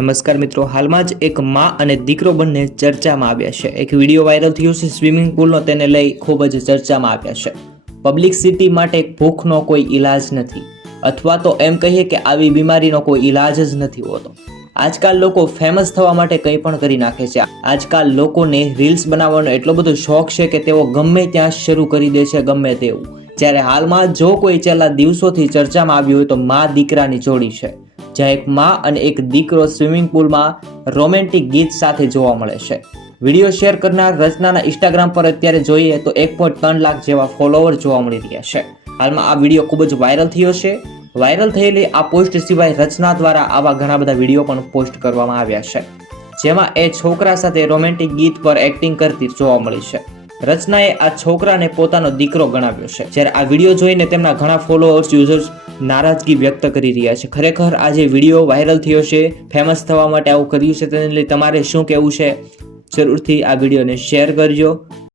નમસ્કાર મિત્રો, હાલમાં જ એક માં અને દીકરો બંને ચર્ચામાં આવ્યા છે. એક વિડીયો વાયરલ થયો છે સ્વિમિંગ પુલનો, તેને લઈ ખૂબ જ ચર્ચામાં આવ્યા છે. પબ્લિસિટી માટે ભૂખનો કોઈ ઈલાજ નથી, અથવા તો એમ કહીએ કે આવી બીમારીનો કોઈ ઈલાજ જ નથી હોતો. આજકાલ લોકો ફેમસ થવા માટે કંઈ પણ કરી નાખે છે. આજકાલ લોકોને રીલ્સ બનાવવાનો એટલો બધો શોખ છે કે તેઓ ગમે ત્યાં શરૂ કરી દે છે, ગમે તેવું. જ્યારે હાલમાં જો કોઈ છેલ્લા દિવસોથી ચર્ચામાં આવ્યું હોય તો માં દીકરાની જોડી છે, જ્યાં એક માં અને એક દીકરો સ્વિમિંગ પુલમાં રોમેન્ટિક ગીત સાથે જોવા મળે છે. વિડીયો શેર કરનાર રચનાના ઇન્સ્ટાગ્રામ પર અત્યારે જોઈએ તો 1.3 લાખ જેવા ફોલોવર જોવા મળી રહ્યા છે. હાલમાં આ વિડીયો ખૂબ જ વાયરલ થયો છે. વાયરલ થયેલી આ પોસ્ટ સિવાય રચના દ્વારા આવા ઘણા બધા વિડીયો પણ પોસ્ટ કરવામાં આવ્યા છે, જેમાં એ છોકરા સાથે રોમેન્ટિક ગીત પર એક્ટિંગ કરતી જોવા મળી છે. રચનાએ આ છોકરાને પોતાનો દીકરો ગણાવ્યો છે, જ્યારે આ વિડીયો જોઈને તેમના ઘણા ફોલોઅર્સ યુઝર્સ નારાજગી વ્યક્ત કરી રહ્યા છે. ખરેખર આ જે વિડીયો વાયરલ થયો છે, ફેમસ થવા માટે આવું કર્યું છે, તેને લઈ તમારે શું કહેવું છે? જરૂરથી આ વિડીયોને શેર કરજો.